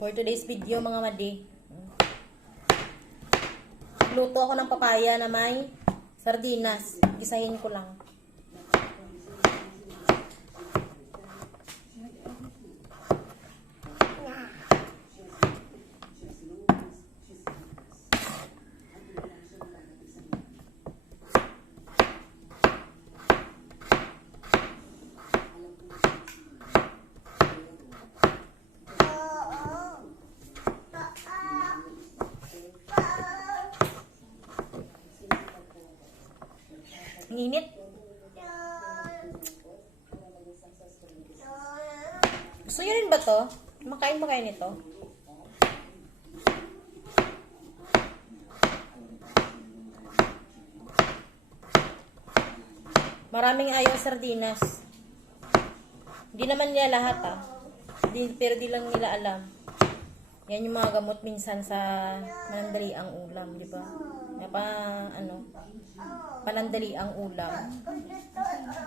For today's video mga madi, luto ako ng papaya na may sardinas. Gisahin ko lang. Ang init. Gusto nyo rin ba to? Makain ba kayo nito? Maraming ayaw sardinas. Hindi naman nila lahat pero di lang nila alam. Yan yung mga gamot minsan sa manandali ang ulam, di ba? Panandali ang ulam.